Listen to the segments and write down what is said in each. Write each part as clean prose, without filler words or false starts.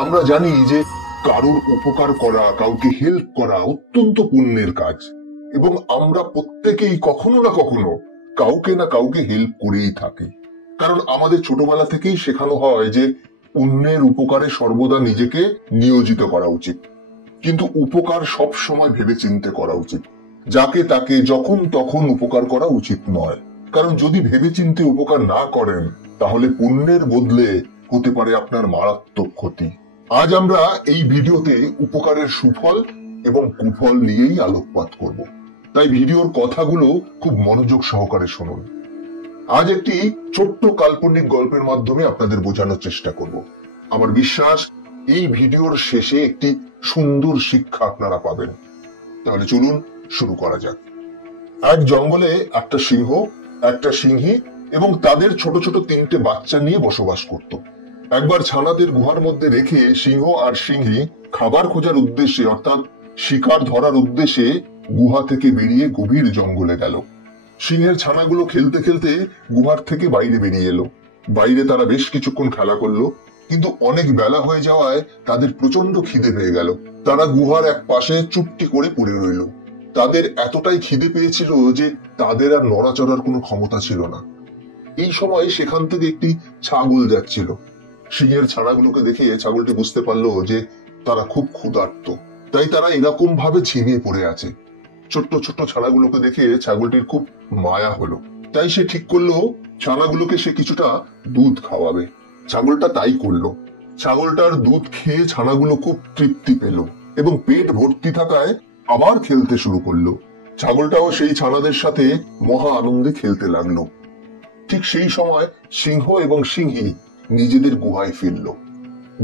আমরা জানি যে কারোর উপকার করা, কাউকে হেল্প করা অত্যন্ত পুণ্যের কাজ, এবং আমরা প্রত্যেকেই কখনো না কখনো কাউকে না কাউকে হেল্প করেই থাকি। কারণ আমাদের ছোটবেলা থেকেই শেখানো হয় যে অন্যের উপকারে সর্বদা নিজেকে নিয়োজিত করা উচিত। কিন্তু উপকার সব সময় ভেবে চিন্তে করা উচিত। যাকে তাকে যখন তখন উপকার করা উচিত নয়। কারণ যদি ভেবে চিন্তে উপকার না করেন, তাহলে পুণ্যের বদলে হতে পারে আপনার মারাত্মক ক্ষতি। আজ আমরা এই ভিডিওতে উপকারের সুফল এবং কুফল নিয়েই আলোকপাত করব। তাই ভিডিওর কথাগুলো খুব মনোযোগ সহকারে শুনুন। আজ একটি ছোট্ট কাল্পনিক গল্পের মাধ্যমে আপনাদের বোঝানোর চেষ্টা করব। আমার বিশ্বাস এই ভিডিওর শেষে একটি সুন্দর শিক্ষা আপনারা পাবেন। তাহলে চলুন শুরু করা যাক। এক জঙ্গলে একটা সিংহ, একটা সিংহী এবং তাদের ছোট ছোট তিনটে বাচ্চা নিয়ে বসবাস করত। একবার ছানাদের গুহার মধ্যে রেখে সিংহ আর সিংহী খাবার খোঁজার উদ্দেশ্যে, অর্থাৎ শিকার ধরার উদ্দেশ্যে গুহা থেকে বেরিয়ে গভীর জঙ্গলে গেল। সিংহের ছানাগুলো খেলতে খেলতে গুহার থেকে বাইরে বেরিয়ে এলো। বাইরে তারা বেশ কিছুক্ষণ খেলা করলো, কিন্তু অনেক বেলা হয়ে যাওয়ায় তাদের প্রচন্ড খিদে পেয়ে গেল। তারা গুহার এক পাশে চুপটি করে পড়ে রইল। তাদের এতটাই খিদে পেয়েছিল যে তাদের আর নড়াচড়ার কোনো ক্ষমতা ছিল না। এই সময় সেখান থেকে একটি ছাগল যাচ্ছিল। সিংহের ছানাগুলোকে দেখে ছাগলটি বুঝতে পারলো যে তারা খুব ক্ষুধার্ত, তাই তারা এরকম ভাবে ঝিমিয়ে পড়ে আছে। ছোট্ট ছোট্ট ছানাগুলোকে দেখে ছাগলটির খুব মায়া হলো, তাই সে ঠিক করলো ছানাগুলোকে সে কিছুটা দুধ খাওয়াবে। ছাগলটা তাই করলো। ছাগলটার দুধ খেয়ে ছানাগুলো খুব তৃপ্তি পেল এবং পেট ভর্তি থাকায় আবার খেলতে শুরু করলো। ছাগলটাও সেই ছানাদের সাথে মহা আনন্দে খেলতে লাগলো। ঠিক সেই সময় সিংহ এবং সিংহী নিজেদের গুহায় ফিরল।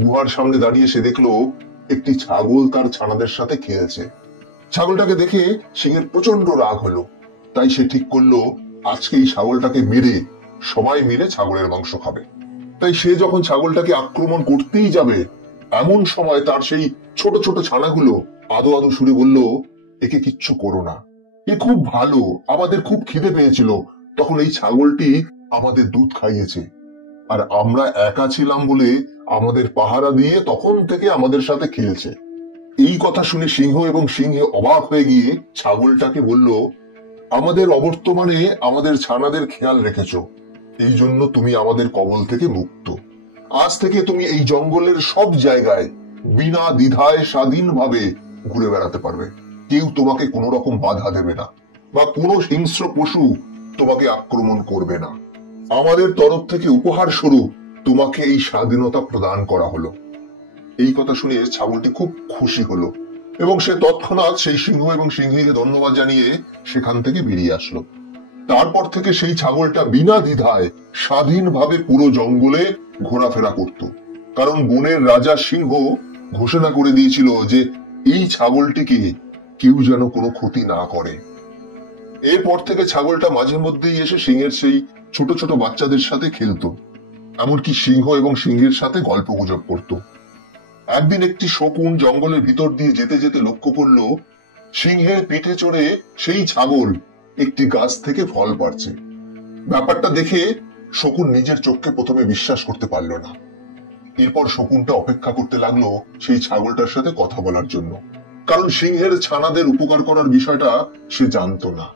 গুহার সামনে দাঁড়িয়ে সে দেখলো একটি ছাগল তার ছানাদের সাথে খেলছে। ছাগলটাকে দেখে সিংহের প্রচন্ড রাগ হলো, তাই সে ঠিক করলো আজকে এই ছাগলটাকে মেরে সবাই মিলে ছাগলের মাংস খাবে। তাই সে যখন ছাগলটাকে আক্রমণ করতেই যাবে, এমন সময় তার সেই ছোট ছোট ছানাগুলো আদো আদো সুরে বলল, একে কিচ্ছু করো না, এ খুব ভালো, আমাদের খুব খিদে পেয়েছিল, তখন এই ছাগলটি আমাদের দুধ খাইয়েছে, আর আমরা একা ছিলাম বলে আমাদের পাহারা দিয়ে তখন থেকে আমাদের সাথে খেলছে। এই কথা শুনে সিংহ এবং সিংহে অবাক হয়ে গিয়ে ছাগলটাকে বলল, আমাদের অবর্তমানে আমাদের ছানাদের খেয়াল রেখেছ, এই জন্য তুমি আমাদের কবল থেকে মুক্ত। আজ থেকে তুমি এই জঙ্গলের সব জায়গায় বিনা দ্বিধায় স্বাধীনভাবে ঘুরে বেড়াতে পারবে। কেউ তোমাকে কোনো রকম বাধা দেবে না, বা কোনো হিংস্র পশু তোমাকে আক্রমণ করবে না। আমাদের তরফ থেকে উপহার স্বরূপ তোমাকে এই স্বাধীনতা প্রদান করা হলো। এই কথা শুনে ছাগলটি খুব খুশি হলো এবং সে তৎক্ষণাৎ সেই সিংহ এবং সিংহীকে ধন্যবাদ জানিয়ে সেখান থেকে বেরিয়ে আসলো। তারপর থেকে সেই ছাগলটা বিনা দ্বিধায় স্বাধীনভাবে পুরো জঙ্গলে ঘোরাফেরা করত। কারণ বনের রাজা সিংহ ঘোষণা করে দিয়েছিল যে এই ছাগলটিকে কেউ যেন কোনো ক্ষতি না করে। এরপর থেকে ছাগলটা মাঝে মধ্যেই এসে সিংহের সেই ছোট ছোট বাচ্চাদের সাথে খেলতো, এমনকি সিংহ এবং সিংহের সাথে গল্প গুজব করত। একদিন একটি শকুন জঙ্গলের ভিতর দিয়ে যেতে যেতে লক্ষ্য করলো সিংহের পিঠে চড়ে সেই ছাগল একটি গাছ থেকে ফল পাড়ছে। ব্যাপারটা দেখে শকুন নিজের চোখকে প্রথমে বিশ্বাস করতে পারল না। এরপর শকুনটা অপেক্ষা করতে লাগলো সেই ছাগলটার সাথে কথা বলার জন্য, কারণ সিংহের ছানাদের উপকার করার বিষয়টা সে জানতো না।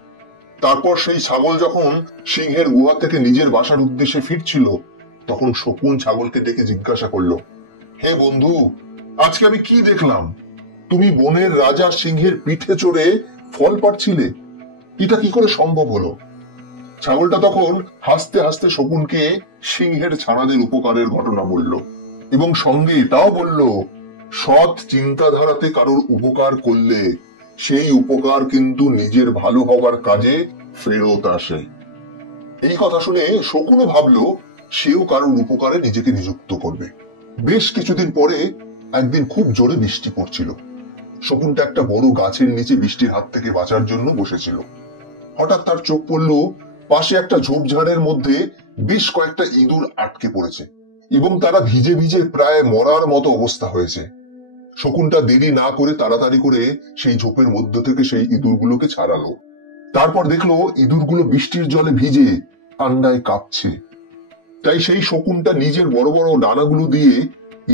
তারপর সেই ছাগল যখন সিংহের গুহা থেকে নিজের বাসার উদ্দেশ্যে ফিরছিল, তখন শকুন ছাগলকে ডেকে জিজ্ঞাসা করলো, হে বন্ধু, আজকে আমি কি দেখলাম? তুমি বনের রাজা সিংহের পিঠে চড়ে ফল পাড়ছিলে, এটা কি করে সম্ভব হলো? ছাগলটা তখন হাসতে হাসতে শকুনকে সিংহের ছানাদের উপকারের ঘটনা বলল এবং সঙ্গে এটাও বলল, সৎ চিন্তাধারাতে কারোর উপকার করলে সেই উপকার কিন্তু নিজের ভালো হওয়ার কাজে ফেরত আসে। এই কথা শুনে শকুনও ভাবলো সেও কারোর উপকারে নিজেকে নিযুক্ত করবে। বেশ কিছুদিন পরে একদিন খুব জোরে বৃষ্টি পড়ছিল। শকুনটা একটা বড় গাছের নিচে বৃষ্টির হাত থেকে বাঁচার জন্য বসেছিল। হঠাৎ তার চোখ পড়ল পাশে একটা ঝোপঝাড়ের মধ্যে বেশ কয়েকটা ইঁদুর আটকে পড়েছে এবং তারা ভিজে ভিজে প্রায় মরার মতো অবস্থা হয়েছে। শকুনটা দেরি না করে তাড়াতাড়ি করে সেই ঝোপের মধ্য থেকে সেই ইঁদুরগুলোকে ছাড়ালো। তারপর দেখলো ইঁদুরগুলো বৃষ্টির জলে ভিজে ঠান্ডায় কাঁপছে। তাই সেই শকুনটা নিজের বড় বড় ডানাগুলো দিয়ে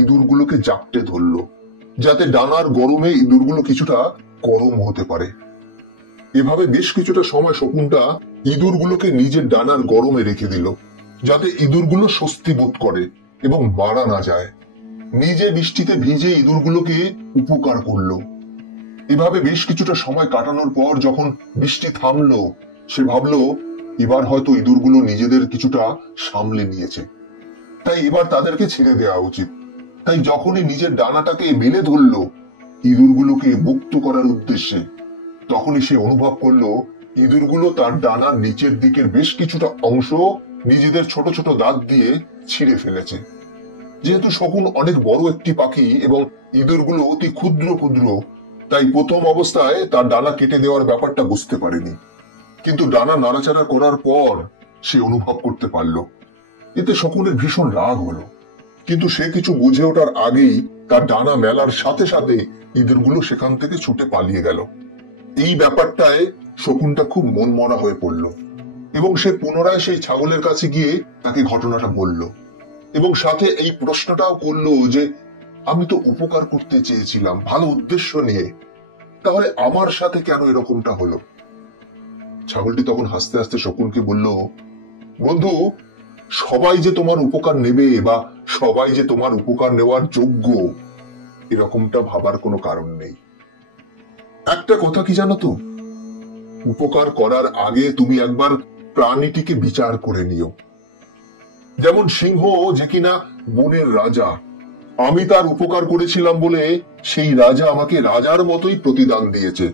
ইঁদুরগুলোকে জাপটে ধরলো, যাতে ডানার গরমে ইঁদুরগুলো কিছুটা গরম হতে পারে। এভাবে বেশ কিছুটা সময় শকুনটা ইঁদুরগুলোকে নিজের ডানার গরমে রেখে দিল, যাতে ইঁদুরগুলো স্বস্তি বোধ করে এবং মারা না যায়। নিজে বৃষ্টিতে ভিজে ইঁদুরগুলোকে উপকার করলো। এভাবে বেশ কিছুটা সময় কাটানোর পর যখন বৃষ্টি থামলো, সে ভাবলো এবার হয়তো ইঁদুরগুলো নিজেদের কিছুটা সামলে নিয়েছে, তাই এবার তাদেরকে ছেড়ে দেওয়া উচিত। তাই যখনই নিজের ডানাটাকে মেলে ধরলো ইঁদুরগুলোকে মুক্ত করার উদ্দেশ্যে, তখনই সে অনুভব করলো ইঁদুরগুলো তার ডানার নিচের দিকের বেশ কিছুটা অংশ নিজেদের ছোট ছোট দাঁত দিয়ে ছিঁড়ে ফেলেছে। যেহেতু শকুন অনেক বড় একটি পাখি এবং ইঁদুরগুলো অতি ক্ষুদ্র ক্ষুদ্র, তাই প্রথম অবস্থায় তার ডানা কেটে দেওয়ার ব্যাপারটা বুঝতে পারেনি। কিন্তু ডানা নাড়াচাড়া করার পর সে অনুভব করতে পারল। এতে শকুনের ভীষণ রাগ হলো, কিন্তু সে কিছু বুঝে ওঠার আগেই তার ডানা মেলার সাথে সাথে ইঁদুরগুলো সেখান থেকে ছুটে পালিয়ে গেল। এই ব্যাপারটায় শকুনটা খুব মনমরা হয়ে পড়ল এবং সে পুনরায় সেই ছাগলের কাছে গিয়ে তাকে ঘটনাটা বলল এবং সাথে এই প্রশ্নটাও করলো যে আমি তো উপকার করতে চেয়েছিলাম ভালো উদ্দেশ্য নিয়ে, তাহলে আমার সাথে কেন এরকমটা হলো? ছাগলটি তখন হাসতে হাসতে শকুনকে বলল, বন্ধু, সবাই যে তোমার উপকার নেবে বা সবাই যে তোমার উপকার নেওয়ার যোগ্য, এরকমটা ভাবার কোনো কারণ নেই। একটা কথা কি জানো তো, উপকার করার আগে তুমি একবার প্রাণীটিকে বিচার করে নিও। যেমন সিংহ, যে কিনা বনের রাজা, আমি তার উপকার করেছিলাম বলে সেই রাজা আমাকে রাজার মতোই প্রতিদান দিয়েছে।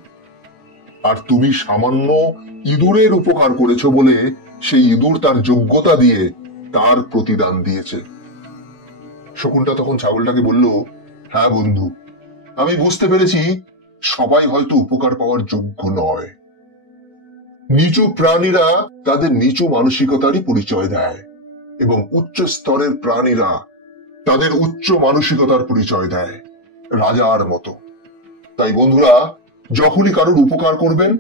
আর তুমি সামান্য ইঁদুরের উপকার করেছো বলে সেই ইঁদুর তার যোগ্যতা দিয়ে তার প্রতিদান দিয়েছে। শকুনটা তখন ছাগলটাকে বলল, হ্যাঁ বন্ধু, আমি বুঝতে পেরেছি সবাই হয়তো উপকার পাওয়ার যোগ্য নয়। নিচু প্রাণীরা তাদের নিচু মানসিকতারই পরিচয় দেয় এবং উচ্চ স্তরের প্রাণীরা তাদের উচ্চ মানসিকতার পরিচয় দেয় রাজার মতো। তাই বন্ধুরা, যখনই কারোর উপকার করবেন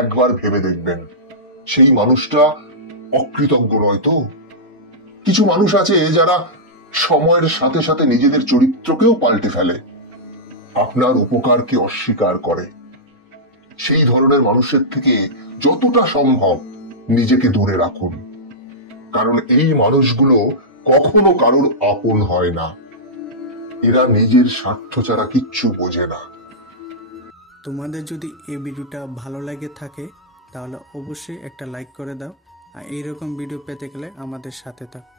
একবার ভেবে দেখবেন সেই মানুষটা অকৃতজ্ঞ নয় তো। কিছু মানুষ আছে যারা সময়ের সাথে সাথে নিজেদের চরিত্রকেও পাল্টে ফেলে, আপনার উপকারকে অস্বীকার করে। সেই ধরনের মানুষের থেকে যতটা সম্ভব নিজেকে দূরে রাখুন, কারণ এই মানুষগুলো কখনো কারোর আপন হয় না। এরা নিজের স্বার্থ ছাড়া কিচ্ছু বোঝে না। তোমাদের যদি এই ভিডিওটা ভালো লাগে থাকে তাহলে অবশ্যই একটা লাইক করে দাও, আর এইরকম ভিডিও পেতে গেলে আমাদের সাথে থাকো।